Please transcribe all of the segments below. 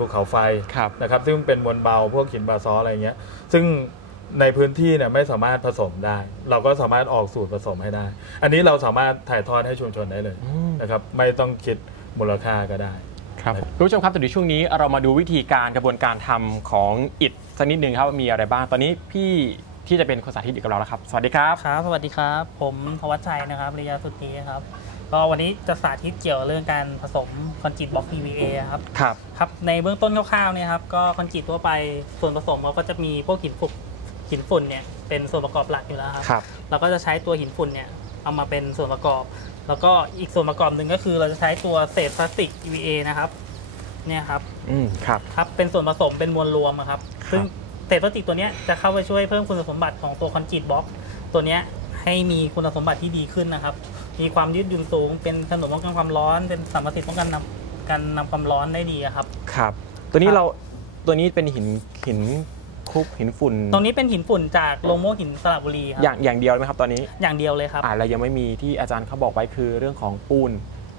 ภูเขาไฟครับนะครับซึ่งเป็นมวลเบาพวกหินบาซอลต์อะไรเงี้ย ซึ่งในพื้นที่เนี่ยไม่สามารถผสมได้ เราก็สามารถออกสูตรผสมให้ได้ อันนี้เราสามารถถ่ายทอดให้ชุมชนได้เลยอืมนะครับไม่ต้องคิดมูลค่าก็ได้ครับคุณผู้ชมครับตอนนี้ช่วงนี้เรามาดูวิธีการกระบวนการทำของอิฐสักนิดหนึ่งครับว่ามีอะไรบ้างตอนนี้พี่ที่จะเป็นคนสาธิตอยู่กับเราแล้วครับ สวัสดีครับครับ สวัสดีครับ ผมธวัชชัยนะครับระยะสุทธีครับ ก็วันนี้จะสาธิตเกี่ยวเรื่องการผสมคอนกรีตบล็อก PVA ครับครับครับในเบื้องต้นคร่าวๆเนี่ยครับก็คอนกรีตทั่วไปส่วนผสมเราก็จะมีพวกหินฝุ่นหินฝุ่นเนี่ยเป็นส่วนประกอบหลักอยู่แล้วครับครับเราก็จะใช้ตัวหินฝุ่นเนี่ยเอามาเป็นส่วนประกอบ แล้วก็อีกส่วนประกอบหนึ่งก็คือเราจะใช้ตัวเศษพลาสติก EVA นะครับเนี่ยครับอืมครับครับเป็นส่วนผสมเป็นมวลรวมอะครับครับซึ่งเศษพลาสติกตัวเนี้ยจะเข้าไปช่วยเพิ่มคุณสมบัติของตัวคอนกรีตบล็อก ตัวเนี้ยให้มีคุณสมบัติที่ดีขึ้นนะครับ มีความยืดหยุ่นสูง เป็นถนนป้องกันความร้อน เป็นสามารถป้องกันนำการนำความร้อนได้ดีอะครับ ครับ ตัวนี้ครับเราตัวนี้เป็นหินหินคลุกหินฝุ่นตรงนี้เป็นหินฝุ่นจากโรงโม่หินสระบุรีครับอย่างอย่างเดียวไหมครับตอนนี้อย่างเดียวเลยครับอ่าเรายังไม่มีที่อาจารย์เขาบอกไว้คือเรื่องของปูน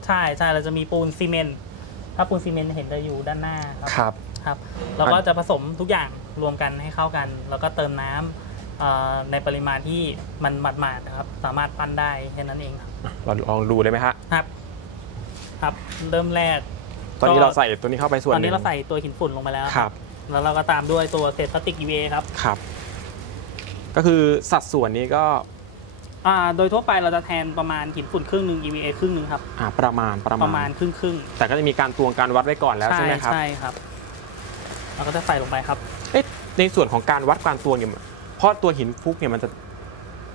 ใช่ใช่เราจะมีปูนซีเมนต์ถ้าปูนซีเมนต์เห็นจะอยู่ด้านหน้าครับครับครับเราก็จะผสมทุกอย่างรวมกันให้เข้ากัน แล้วก็เติมน้ำเอ่อ ในปริมาณที่มันหมาดๆนะครับ สามารถปั้นได้แค่นั้นเองครับเราลองดูได้ไหมฮะครับ ครับเริ่มแรก ตอนนี้ก็เราใส่ตัวนี้เข้าไปส่วนตอนหนี้นึ่งเราใส่ตัวหินฝุ่นลงไปแล้วครับ แล้วเราก็ตามด้วยตัวเศษพลาสติก EVA ครับครับ ก็คือสัดส่วนนี้ก็อ่าโดยทั่วไปเราจะแทนประมาณหินฝุ่นครึ่งหนึ่ง EVA ครึ่งหนึ่งครับอ่าประมาณประประมามาณณครึ่งครึ่งแต่ก็จะมีการตวงการวัดไว้ก่อนๆแล้วใช่ไหมครับใช่ครับเราก็จะใส่ลงไปครับเอ๊ะในส่วนของการวัดการตวงเนี่ย เพราะตัวหินฟุกเนี่ยมันจะ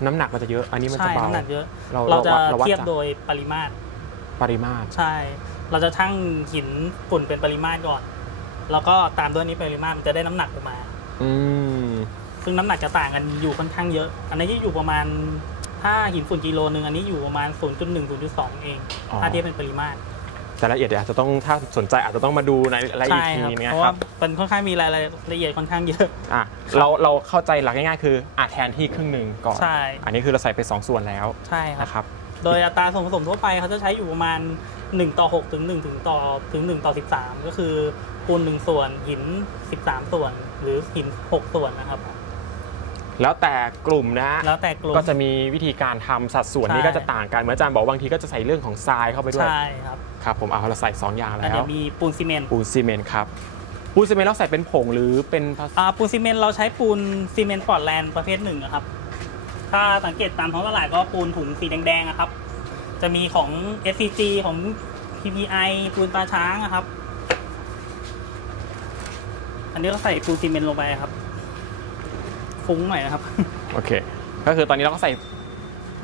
น้ำหนักมันจะเยอะ อันนี้มันใช่จะเบา น้ำหนักเยอะ เราเราจะเราวัดเทียบจากโดยปริมาตร ปริมาตร ใช่ เราจะชั่งหินฝุ่นเป็นปริมาตรก่อน แล้วก็ตามด้วยนี้ปริมาตรมันจะได้น้ำหนักออกมา อืม ซึ่งน้ำหนักจะต่างกันอยู่ค่อนข้างเยอะ อันนี้จะอยู่ประมาณถ้าหินฝุ่นกิโลนึงอันนี้อยู่ประมาณ 0.1 0.2 เอง อ๋อ ถ้าเทียบเป็นปริมาตร แต่ละเอียดเดี๋ยวอาจจะต้องถ้าสนใจอาจจะต้องมาดูในรายละเอียดใช่อีกครับทีนึงเพนะราะคว่ารับมันค่อนข้างมีรายละเอียดค่อนข้างเยอะ อะเราเราเข้าใจหลักง่ายๆ คืออาแทนที่ครึ่งหนึ่งก่อน ใช่ อันนี้คือเราใส่ไปสองส่วนแล้วใช่ครับ นะครับ โดยอัตราส่วนผสมทั่วไปเขาจะใช้อยู่ประมาณ 1 ต่อ 6 ถึง1ถึงต่อถึง1ต่อ 13 ก็คือปูน1ส่วนหิน 13 ส่วน หรือหิน 6 ส่วนนะครับ แล้วแต่กลุ่มนะฮะแล้วแต่กลุ่มก็จะมีวิธีการทำสัดส่วนนี้ใช่ก็จะต่างกันเหมือนอาจารย์บอกบางทีก็จะใส่เรื่องของทรายเข้าไปด้วยใช่ครับครับผมเอาเราใส่สองอย่างแล้วแล้เดี๋วยวมีปูนซีเมนต์ปูนซีเมนต์ครับปูนซีเมนต์เราใส่เป็นผงหรือเป็นผสอ่าปูนซีเมนต์เราใช้ปูนซีเมนต์ปอร์ตแลนด์ประเภทหนึ่งอะครับ ถ้าสังเกตตามท้องตลาดก็ปูนถุงสีแดงๆอะครับ จะมีของ SCG ของ PPI ปูนตาช้างอะครับ อันนี้เราใส่ปูนซีเมนต์ลงไปครับ ฟุ้งหน่อยนะครับ โอเค ก็คือตอนนี้เราก็ใส่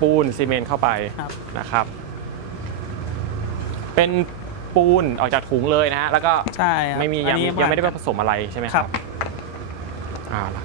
ปูนซีเมนต์เข้าไปครับนะครับ เป็นปูนออกจากถุงเลยนะฮะแล้วก็ใช่ครับไม่มีอัยังนนี้ยังไม่ได้ผสมอะไรใช่ไหมคครัรับบ อ่าล่ะ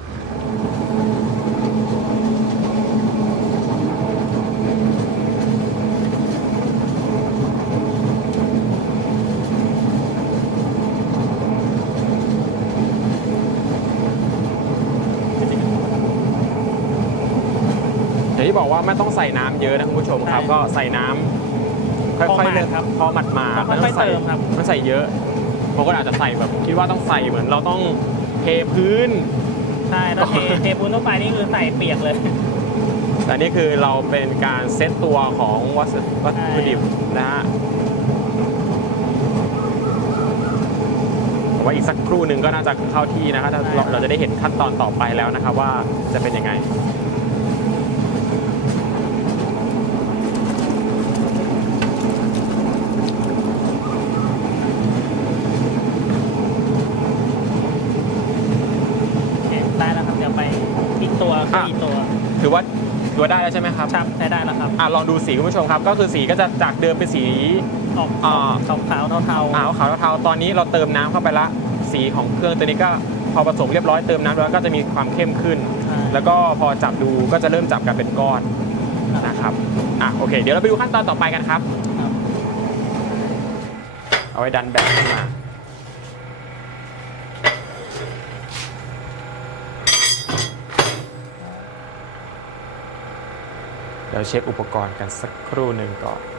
อย่างที่บอกว่าไม่ต้องใส่น้ำเยอะนะคุณผู้ชมครับ ใช่ก็ใส่น้ำค่อยๆเริ่มพอหมาดครับพอหมัดมาค่อยๆใส่เติมครับ ไม่ใส่เยอะบางคนอาจจะใส่แบบคิดว่าต้องใส่เหมือนเราต้องเทพื้น ใช่ถ้าเทเทปูนทั่วไปนี่คือใส่เปียกเลย แต่นี่คือเราเป็นการเซตตัวของวัสดุวัตถุดิบนะฮะผมว่าอีกสักครู่หนึ่งก็น่าจะเข้าที่นะครับเราใช่ครับ เราจะได้เห็นขั้นตอนต่อไปแล้วนะครับว่าจะเป็นยังไง โอเคได้แล้วครับเดี๋ยวไปอี กตัวคืออีกตัว ถือว่าถือว่าได้แล้วใช่ไหมครับชับใช้ได้แล้วครับอะลองดูสีคุณผู้ชมครับ ก็คือสีก็จะจากเดิมเป็นสีออกอ่าขาวขาวๆเทาขาวขาวเทาๆตอนนี้เราเติมน้ำเข้าไปละ สีของเครื่องตัวนี้ก็พอผสมเรียบร้อยเติมน้ำแล้วก็จะมีความเข้มขึ้นๆใช่แล้วก็พอจับดูก็จะเริ่มจับกันเป็นก้อนนะครับอะโอเค เดี๋ยวเราไปดูขั้นตอนต่อไปกันครับครับเอาไว้ดันแบบขึ้นมา เดี๋ยวเช็คอุปกรณ์กันสักครู่หนึ่งก่อน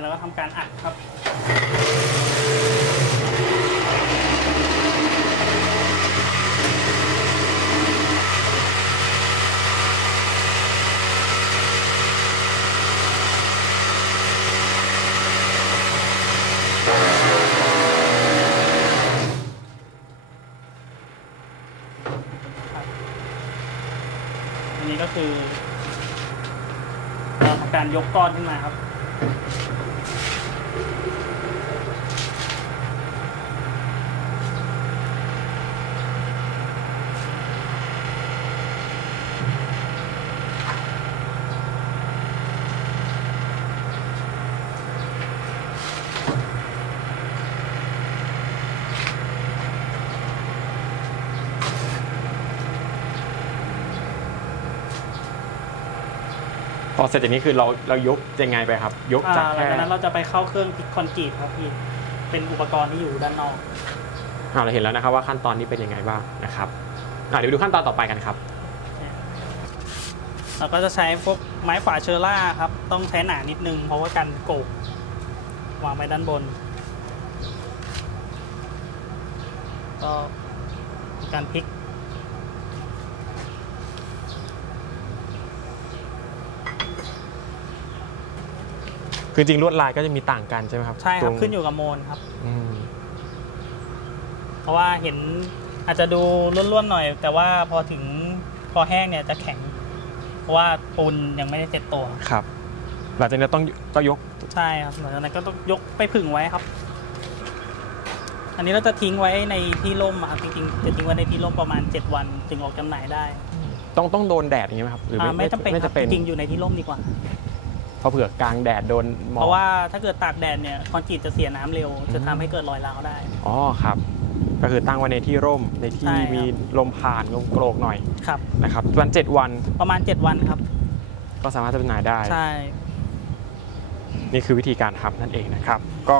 แล้วก็ทำการอัดครับอันนี้ก็คือเราทำการยกก้อนขึ้นมาครับ พอเสร็จจากนี้คือเราเรายกยังไงไปครับ ยกอ่าจากหลังแค่จากนั้นเราจะไปเข้าเครื่องพลิกคอนกรีตครับพี่เป็นอุปกรณ์ที่อยู่ด้านนอกอ่าเราเห็นแล้วนะครับว่าขั้นตอนนี้เป็นยังไงบ้างนะครับอ่าเดี๋ยวไปดูขั้นตอนต่อไปกันครับเราก็จะใช้พวกไม้ฝาเชอร่าครับ ต้องใช้หนานิดนึง เพราะว่ากันโกกวางไว้ด้านบน ก็มีการพลิก คือจริงลวดลายก็จะมีต่างกันใช่ไหมครับใช่ครับตงขึ้นอยู่กับโมนครับ อืมเพราะว่าเห็นอาจจะดูร่วนๆหน่อย แต่ว่าพอถึงพอแห้งเนี่ยจะแข็ง เพราะว่าปูนยังไม่ได้เสร็จตัว ครับ หลังจากนั้นต้องก็ยกใช่ครับหลังจากนั้นก็ต้องยกไปผึ่งไว้ครับ อันนี้เราจะทิ้งไว้ในที่ร่มอะครับจริงๆจะทิ้งไว้ในที่ร่มประมาณ 7 วันจึงออกจำหน่ายได้ต้องต้องโดนแดดอย่างนี้ไหมครับหรืออ่าไม่ไม่จำเป็นไม่ครับจำเป็นจริงๆอยู่ในที่ร่มดีกว่า เพราะเผื่อกลางแดดโดนหมอกเพราะว่าถ้าเกิดตากแดดเนี่ยคอนกรีตจะเสียน้ำเร็ว จะทำให้เกิดรอยร้าวได้ อ๋อครับ ก็คือตั้งไว้ในที่ร่มในที่ใช่ครับ มีลมผ่านลมโกรกหน่อยครับ นะครับวันเจ็ดวันประมาณ 7 วันครับ ก็สามารถจำหน่ายได้ ใช่นี่คือวิธีการทำนั่นเองนะครับ ก็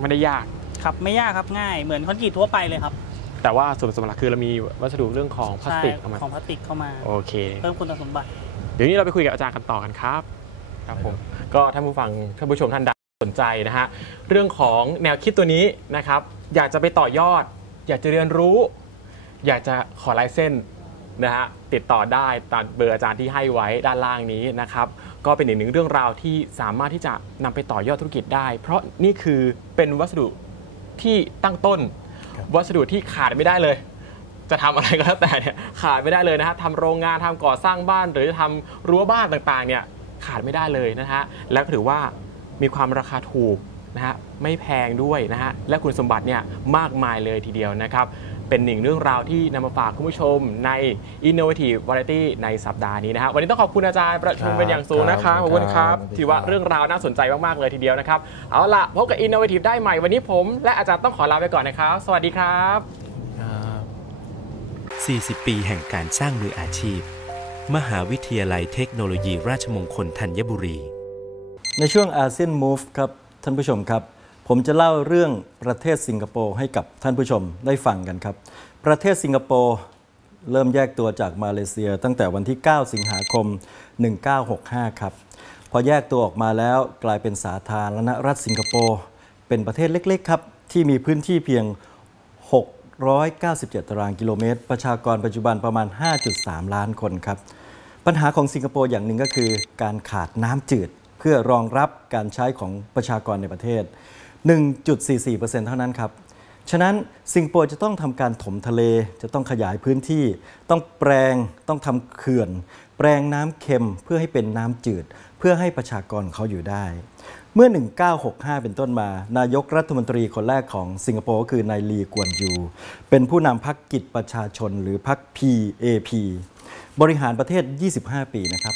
ไม่ได้ยาก ครับไม่ยากครับง่ายเหมือนคอนกรีตทั่วไปเลยครับแต่ว่าส่วนผสมหลักคือเรามีวัสดุเรื่องของพลาสติกใช่เข้ามาของพลาสติกเข้ามา โอเค เพิ่มคุณสมบัติ เดี๋ยวนี้เราไปคุยกับอาจารย์กันต่อกันครับ ครับผมก็ท่านผู้ฟังท่านผู้ชมท่านใดสนใจนะฮะเรื่องของแนวคิดตัวนี้นะครับอยากจะไปต่อยอด อยากจะเรียนรู้ อยากจะขอลายเส้นนะฮะติดต่อได้ตามเบอร์อาจารย์ที่ให้ไว้ด้านล่างนี้นะครับก็เป็นอีกหนึ่งเรื่องราวที่สามารถที่จะนำไปต่อยอดธุรกิจได้ เพราะนี่คือเป็นวัสดุที่ตั้งต้นครับวัสดุที่ขาดไม่ได้เลย จะทำอะไรก็แล้วแต่เนี่ยขาดไม่ได้เลยนะฮะทำโรงงานทำก่อสร้างบ้านหรือจะทำรั้วบ้านต่างๆเนี่ย ขาดไม่ได้เลยนะฮะแล้วก็ถือว่ามีความราคาถูกนะฮะไม่แพงด้วยนะฮะและคุณสมบัติเนี่ยมากมายเลยทีเดียวนะครับ เป็นหนึ่งเรื่องราวที่นำมาฝากคุณผู้ชมใน Innovative Variety ในสัปดาห์นี้นะฮะวันนี้ต้องขอบคุณอาจารย์ประชุมเป็นอย่างสูงนะครับครับขอบคุณครับครับถือว่าเรื่องราวน่าสนใจมาก ๆ เลยทีเดียวนะครับ เอาล่ะพบกับ Innovative ได้ใหม่วันนี้ผม และอาจารย์ต้องขอลาไปก่อนนะครับ สวัสดีครับครับ40 ปีแห่งการสร้างมืออาชีพ มหาวิทยาลัยเทคโนโลยีราชมงคลธัญบุรี ในช่วงอาเซียน Move ครับท่านผู้ชมครับ ผมจะเล่าเรื่องประเทศสิงคโปร์ให้กับท่านผู้ชมได้ฟังกันครับ ประเทศสิงคโปร์เริ่มแยกตัวจากมาเลเซียตั้งแต่วันที่ 9 สิงหาคม 1965 ครับ พอแยกตัวออกมาแล้วกลายเป็นสาธารณรัฐสิงคโปร์เป็นประเทศเล็กๆครับ ที่มีพื้นที่เพียง 697 ตารางกิโลเมตร ประชากรปัจจุบันประมาณ 5.3 ล้านคนครับ ปัญหาของสิงคโปร์อย่างหนึ่งก็คือ การขาดน้ำจืด เพื่อรองรับการใช้ของประชากรในประเทศ 1.44%เท่านั้นครับ ฉะนั้นสิงคโปร์จะต้องทำการถมทะเล จะต้องขยายพื้นที่ ต้องแปลง ต้องทำเขื่อน แปลงน้ำเค็มเพื่อให้เป็นน้ำจืด เพื่อให้ประชากรเขาอยู่ได้ เมื่อ 1965 เป็นต้นมา นายกรัฐมนตรีคนแรกของสิงคโปร์ก็คือนายลีกวนยู เป็นผู้นำพรรคกิจประชาชนหรือพรรค PAP บริหารประเทศ 25 ปีนะครับ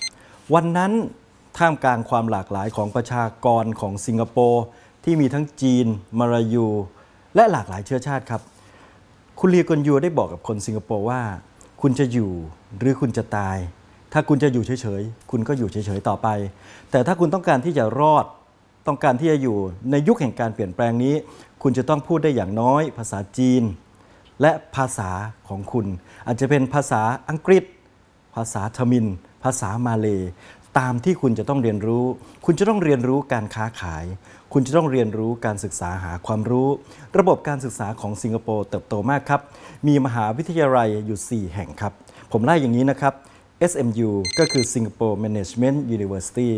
วันนั้นท่ามกลางความหลากหลายของประชากรของสิงคโปร์ที่มีทั้งจีน มาลายู และหลากหลายเชื้อชาติครับ คุณเลียกวนยูได้บอกกับคนสิงคโปร์ว่า คุณจะอยู่หรือคุณจะตาย ถ้าคุณจะอยู่เฉยๆ คุณก็อยู่เฉยๆ ต่อไป แต่ถ้าคุณต้องการที่จะรอด ต้องการที่จะอยู่ในยุคแห่งการเปลี่ยนแปลงนี้ คุณจะต้องพูดได้อย่างน้อย ภาษาจีน และภาษาของคุณ อาจจะเป็นภาษาอังกฤษ ภาษาทมิน ภาษามาเลย์ตามที่คุณจะต้องเรียนรู้ คุณจะต้องเรียนรู้การค้าขาย คุณจะต้องเรียนรู้การศึกษาหาความรู้ ระบบการศึกษาของสิงคโปร์เติบโตมากครับ มีมหาวิทยาลัยอยู่ 4 แห่งครับ ผมไล่อย่างนี้นะครับ SMU ก็คือ Singapore Management University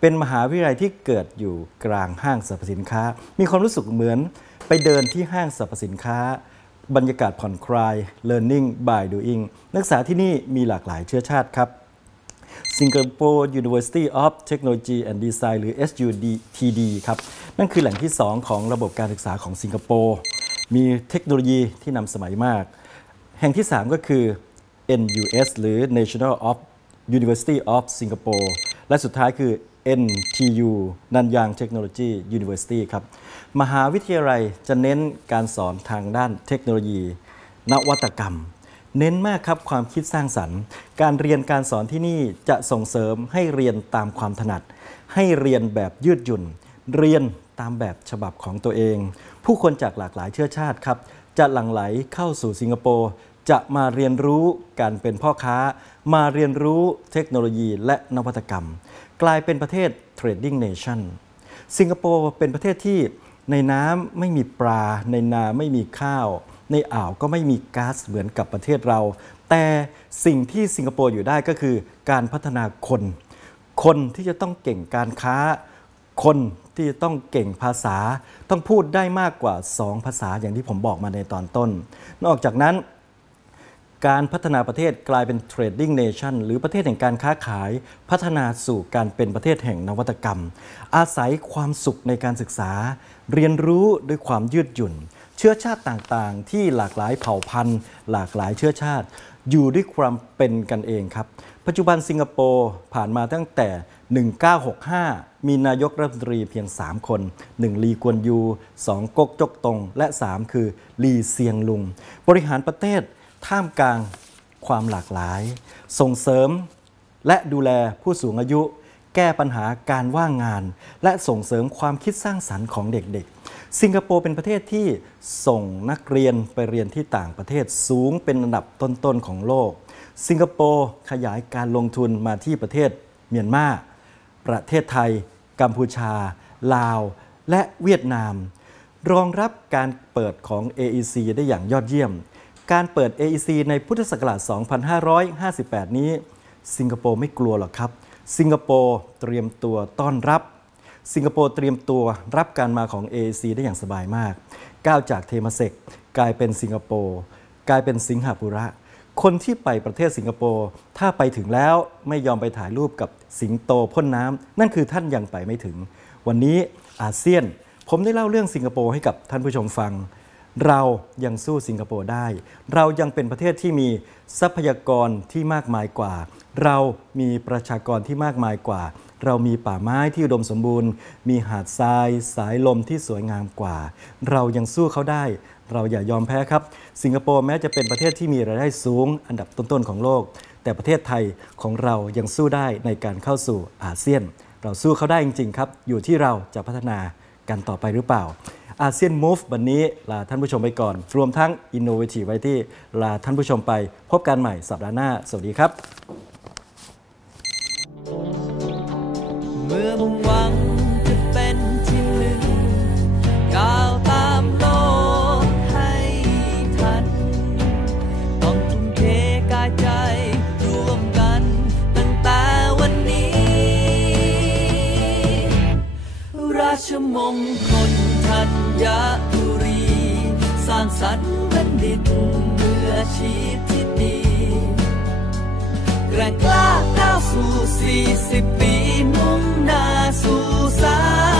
เป็นมหาวิทยาลัยที่เกิดอยู่กลางห้างสรรพสินค้า มีความรู้สึกเหมือนไปเดินที่ห้างสรรพสินค้า บรรยากาศผ่อนคลาย learning by doing นักศึกษาที่นี่มีหลากหลายเชื้อชาติครับ Singapore University of Technology and Design หรือ SUTD ครับ นั่นคือแหล่งที่ 2 ของระบบการศึกษาของสิงคโปร์ มีเทคโนโลยีที่นำสมัยมาก แห่งที่ 3 ก็คือ NUS หรือ National of University of Singapore และสุดท้ายคือ NTU Nanyang Technology University ครับ มหาวิทยาลัยจะเน้นการสอนทางด้านเทคโนโลยี นวัตกรรม เน้นมากครับความคิดสร้างสรรค์ การเรียนการสอนที่นี่จะส่งเสริมให้เรียนตามความถนัด ให้เรียนแบบยืดหยุ่น เรียนตามแบบฉบับของตัวเอง ผู้คนจากหลากหลายเชื้อชาติครับจะหลั่งไหลเข้าสู่สิงคโปร์จะมาเรียนรู้การเป็นพ่อค้า มาเรียนรู้เทคโนโลยีและนวัตกรรม กลายเป็นประเทศ Trading Nation สิงคโปร์เป็นประเทศที่ในน้ำไม่มีปลา ในนาไม่มีข้าว ในอ่าวก็ไม่มีก๊าซเหมือนกับประเทศเรา แต่สิ่งที่สิงคโปร์อยู่ได้ก็คือการพัฒนาคน คนที่จะต้องเก่งการค้า คนที่จะต้องเก่งภาษา ต้องพูดได้มากกว่า 2 ภาษาอย่างที่ผมบอกมาในตอนต้น นอกจากนั้น การพัฒนาประเทศกลายเป็น trading nation หรือประเทศแห่งการค้าขาย พัฒนาสู่การเป็นประเทศแห่งนวัตกรรม อาศัยความสุขในการศึกษา เรียนรู้ด้วยความยืดหยุ่น เชื้อชาติต่างๆ ที่หลากหลายเผ่าพันธุ์ หลากหลายเชื้อชาติ อยู่ด้วยความเป็นกันเองครับ ปัจจุบันสิงคโปร์ผ่านมาตั้งแต่ 1965 มีนายกรัฐมนตรีเพียง 3 คน 1 ลีกวนยู 2ก๊กจกตง และ 3 คือลีเซียงลุง บริหารประเทศ ท่ามกลางความหลากหลาย ส่งเสริมและดูแลผู้สูงอายุ แก้ปัญหาการว่างงาน และส่งเสริมความคิดสร้างสรรค์ของเด็กๆ สิงคโปร์เป็นประเทศที่ส่งนักเรียนไปเรียนที่ต่างประเทศสูงเป็นอันดับต้นๆของโลก สิงคโปร์ขยายการลงทุนมาที่ประเทศเมียนมาประเทศไทย กัมพูชา ลาว และเวียดนาม รองรับการเปิดของ AEC ได้อย่างยอดเยี่ยม การเปิด AEC ในพุทธศักราช 2558 นี้ สิงคโปร์ไม่กลัวหรอกครับ สิงคโปร์เตรียมตัวต้อนรับ สิงคโปร์เตรียมตัวรับการมาของ AEC ได้อย่างสบายมาก ก้าวจากเทมาเซกกลายเป็นสิงคโปร์กลายเป็นสิงหาปุระ คนที่ไปประเทศสิงคโปร์ถ้าไปถึงแล้วไม่ยอมไปถ่ายรูปกับสิงโตพ่นน้ำนั่นคือท่านยังไปไม่ถึง วันนี้อาเซียน ผมได้เล่าเรื่องสิงคโปร์ให้กับท่านผู้ชมฟัง เรายังสู้สิงคโปร์ได้ เรายังเป็นประเทศที่มีทรัพยากรที่มากมายกว่า เรามีประชากรที่มากมายกว่า เรามีป่าไม้ที่อุดมสมบูรณ์ มีหาดทราย สายลมที่สวยงามกว่า เรายังสู้เขาได้ เราอย่ายอมแพ้ครับ สิงคโปร์แม้จะเป็นประเทศที่มีรายได้สูง อันดับต้นๆของโลก แต่ประเทศไทยของเรายังสู้ได้ในการเข้าสู่อาเซียน เราสู้เขาได้จริงๆครับ อยู่ที่เราจะพัฒนากันต่อไปหรือเปล่า อาเซียนมูฟวันนี้ลาท่านผู้ชมไปก่อน รวมทั้ง Innovative ไว้ที่ลาท่านผู้ชมไป พบกันใหม่สัปดาห์หน้า สวัสดีครับ เมื่อ สันบัณฑิตมืออาชีพที่ดีแกร่งกล้าก้าวสู่ 40 ปีมุ่งหน้าสู่สากล